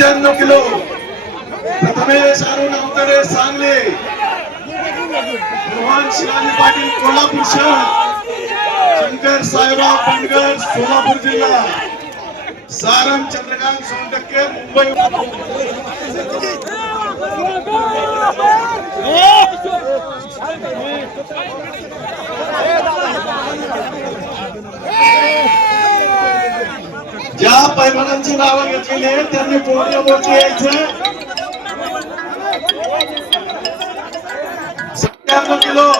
सत्त्याण्णव किलो. प्रथमेश अरुण अवतरे सांगले. रोहन शिवाजी पाटील कोल्हापूर शहर. शंकर साहेबराव बनगर सोलापूर जिल्हा. सारंग चंद्रकांत सोनटक्के मुंबई. ज्या पैलवानांची नावं घेतलेली आहेत त्यांनी पूर्ण मोठी यायचं. सत्त्याण्णव किलो.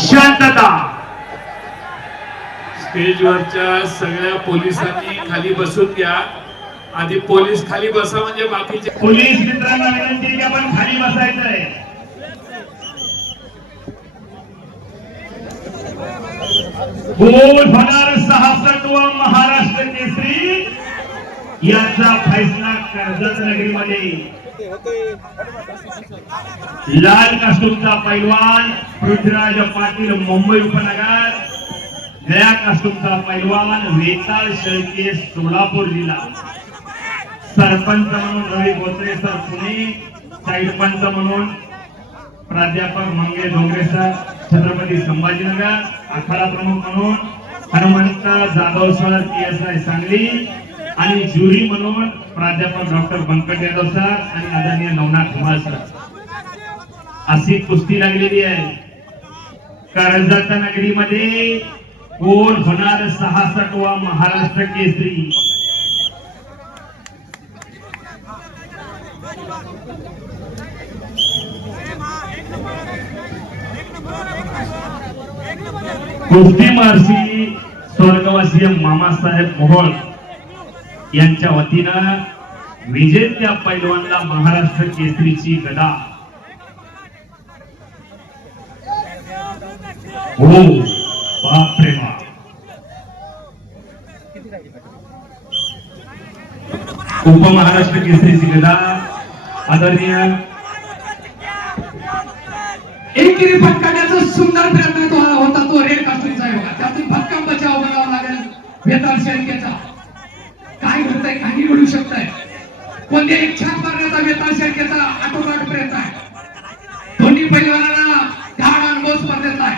शांतता. स्टेजवरच्या सगळ्या पोलिसांनी खाली बसून घ्या. आधी पोलीस खाली बसा म्हणजे बाकीचे पोलीस मित्रांना विनंती की आपण खाली बसायचं आहे बोल होणार सहासष्ट महाराष्ट्र केसरी. याचा फैसला कर्जत नगरीमध्ये. लाल कास्टूमचा पैलवान पृथ्वीराज पाटील मुंबई उपनगर. नया कास्टूमचा पैलवान वेताळ शेळके सोलापूर जिल्हा. सरपंच म्हणून रवी बोत्रे सर पुणे. साईड पंच म्हणून प्राध्यापक मंगे डोंगरे सर. छत्रपती संभाजीनगर आखाडा प्रमुख म्हणून Hanumant Jadhav sir P S I Sangli आणि ज्युरी म्हणून प्राध्यापक डॉक्टर व्यंकट यादव सर आणि आदरणीय नवनाथ कुमार सर. अशी कुस्ती लागलेली आहे. कर्जत नगरीमध्ये कोण होणार सहासष्ट वा महाराष्ट्र केसरी? कुस्ती महर्षी स्वर्गवासी मामासाहेब मोहोळ यांच्या वतीनं विजेत्या पैलवानला महाराष्ट्र केसरीची गदा. हो बापरे बाप उपमहाराष्ट्र केसरीची गदा. आदरणीय एकेरी फटकाण्याचा सुंदर प्रयत्न तो होता तो रेड कास्टूमचा आहे बघा त्यातून फटका बचाव बनावा लागेल वेताळ शेळकेचा काय घडतंय काही घडू शकतंय. कोणत्या इच्छा छाप मारण्याचा वेताळ शेळकेचा आटोकाट प्रयत्न आहे. दोन्ही पैलवानांना धाड अनुभव स्पर्धेचा आहे.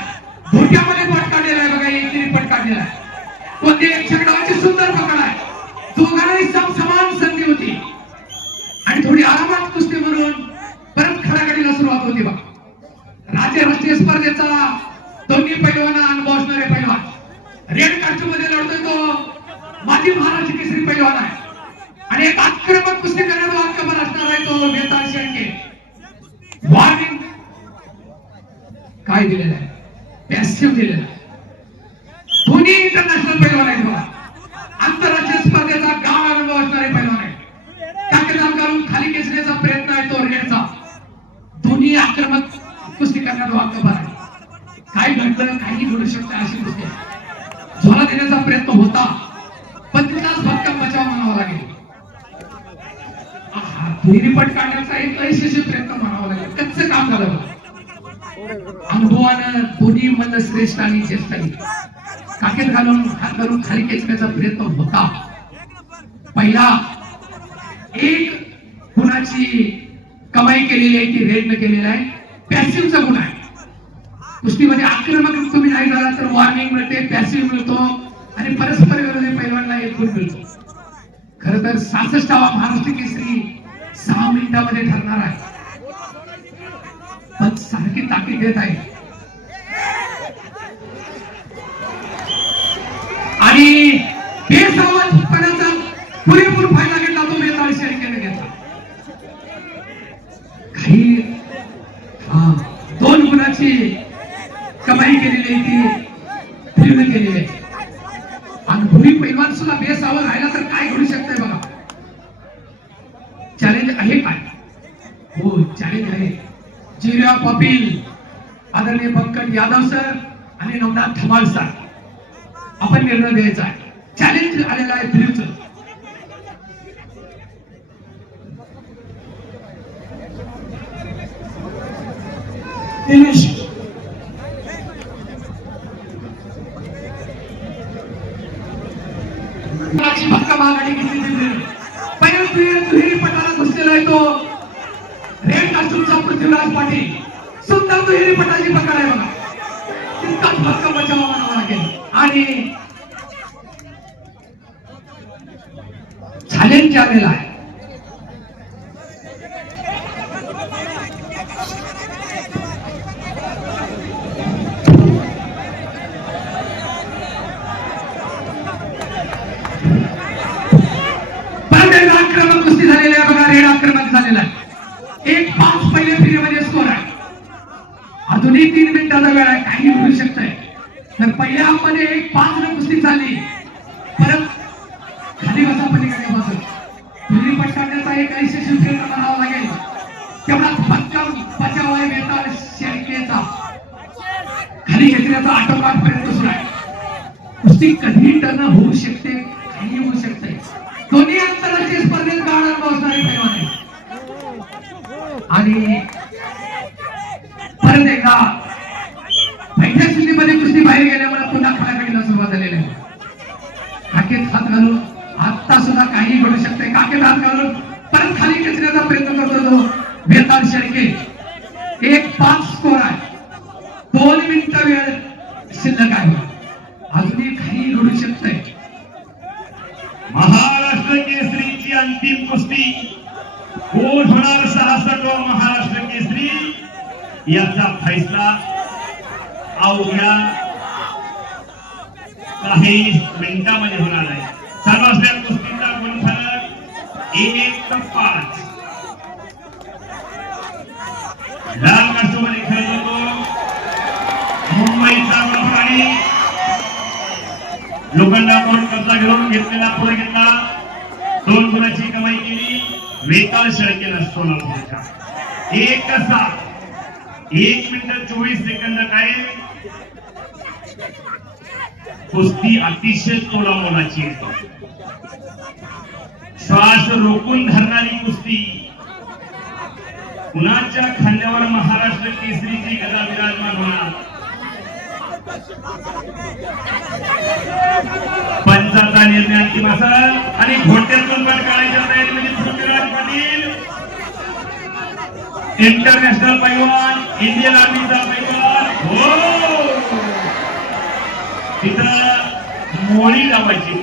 धोक्यामध्ये पट काढलेला आहे बघा एकेरी पट काढलेला आहे. कोणत्या एक छकडावाची सुंदर पकड आहे. दोघांनाही सम समान संधी होती. आणि थोडी आरामात कुस्ती म्हणून परत खडागडीला सुरुवात होती बघा. राज्य राष्ट्रीय स्पर्धेचा दोन्ही पैलवाना अनुभव असणारे पैलवान रेड कास्टूममध्ये लढतोय तो माजी महाराष्ट्र केसरी पैलवान आहे आणि एक आक्रमक कुस्ती करण्याचा आक्रमण असणार आहे तो वेताळ शेळके वॉर्निंग काय दिलेलं आहे? पॅसिव्ह दिलेलं आहे. दोन्ही इंटरनॅशनल पैलवान आहेत बघा. आंतरराष्ट्रीय स्पर्धेचा गाव अनुभव असणारे पैलवान आहे टाकेदार घालून खाली खेचण्याचा प्रयत्न आहे तो रेडचा. दोन्ही आक्रमक कुस्ती करण्यात वाक्यभार आहे. काय घडलं काही घडू शकतं अशी गोष्ट झोला देण्याचा प्रयत्न होता. पण तिथलाच भक्कम बचाव म्हणावा लागेल. दुहेरी पट काढण्याचा कच्च काम झालं बघा. अनुभवानं दोन्ही मन श्रेष्ठ आणि ज्येष्ठ आहे. काखेत घालून हात घालून खाली खेचण्याचा प्रयत्न होता. पहिला एक गुणाची कमाई केलेली आहे ती रेडनं न केलेला आहे. पॅसिव्हचा गुण आहे. कुस्तीमध्ये आक्रमक तुम्ही नाही झाला तर वॉर्निंग मिळते पॅसिव्ह मिळतो. आणि परस्पर विरोधी पैलवानला एक गुण मिळतो. खर तर सहासष्टावा महाराष्ट्र केसरी सहा मिनिटामध्ये ठरणार आहे. सारखी ताकी देत आहे. आणि बेसावधपणाचा पुरेपूर फायदा घेतला तो बेताळ शेळकेने घेतला. काही हा, दोन गुणाची कमाई केलेली आहे ती तीव्र केलेली आहे. आणि भूमी पैलवान सुद्धा बेसावध राहिला तर काय घडू शकतंय बघा. चॅलेंज आहे काय? जीव्या पाटील आदरणीय पंकज यादव सर आणि नवनाथ धमाल सर. आपण निर्णय द्यायचा आहे. चॅलेंज आलेला आहे फ्रीच. दिनेश पृथ्वीराज पाटील. सुंदर दुहेरी पटाची पकड आहे बघा. तितकाच फक्त बचाव म्हणावा लागेल आणि चॅलेंज आलेला आहे परत एकदा आक्रमक कुस्ती झालेली आहे बघा रेड आक्रमक झालेला आहे एक पाच पहिले फेरीमध्ये स्कोर आहे अजूनही तीन मिनिटाचा वेळ आहे काही होऊ शकतंय तर पहिल्या मध्ये एक पाच न कुस्ती झाली. परत खाली बसा पलीकडे बसा. दोन्ही पटकावण्याचा एक यशस्वी प्रयत्न म्हणावा लागेल. तेवढा भक्कम बचाव आहे वेताळ शेळकेचा. खाली घेतल्याचा आटोकाट पर्यंत सुरू आहे. कुस्ती कधी टर्न होऊ शकते काही होऊ शकते. दोन्ही आंतरराष्ट्रीय स्पर्धेत गाड पोहोचणारे असणारे पैलवान आणि परत एकदा पहिल्या स्थितीमध्ये कुस्ती बाहेर गेल्यामुळे पुन्हा खडाखडीला सुरुवात झालेली आहे काकेत हात घालून आता सुद्धा काही घडू शकते. काकेत हात घालून परत खाली खेचण्याचा प्रयत्न करतो तो बेताल शेळके. एक पाच स्कोर आहे. दोन मिनिट वेळ शिल्लक आहे. अजूनही काही घडू शकते महाराष्ट्र केसरीची अंतिम कुस्ती. कोण होणार सहासष्ट महाराष्ट्र केसरी? याचा फैसला अवघ्या काही मिनिटांमध्ये होणार आहे. सर्वांच्या एक पाच लाल काष्टमध्ये खेळत होतो मुंबईचा आणि लोखंडाकडून कब्जा घेऊन घेतलेला पुढे घेतला दोन गुणाची कमाई केली वेताळ शेळकेला सोलापूरच्या एक कसा एक मिनिट चोवीस सेकंद काय कुस्ती अतिशय तोलामोलाची आहे श्वास रोखून धरणारी कुस्ती. कुणाच्या खांद्यावर महाराष्ट्र केसरीची गदा विराजमान होणार? पंचाचा निर्णय अंतिम असेल आणि घोट्यातून पण काढायच्या तयारी म्हणजे पृथ्वीराज पाटील इंटरनॅशनल पैलवान इंडियन आर्मीचा पैलवान. हो! तिथं मोळी लावायची.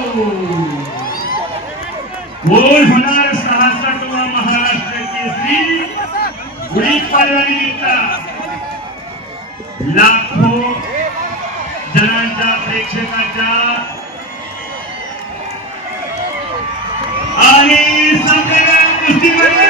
कोण होणार सहासष्टवा महाराष्ट्र केसरी. गुढीपाडव्यानिमित्त लाखो जणांच्या प्रेक्षकाच्या. आणि सगळ्या गोष्टीमध्ये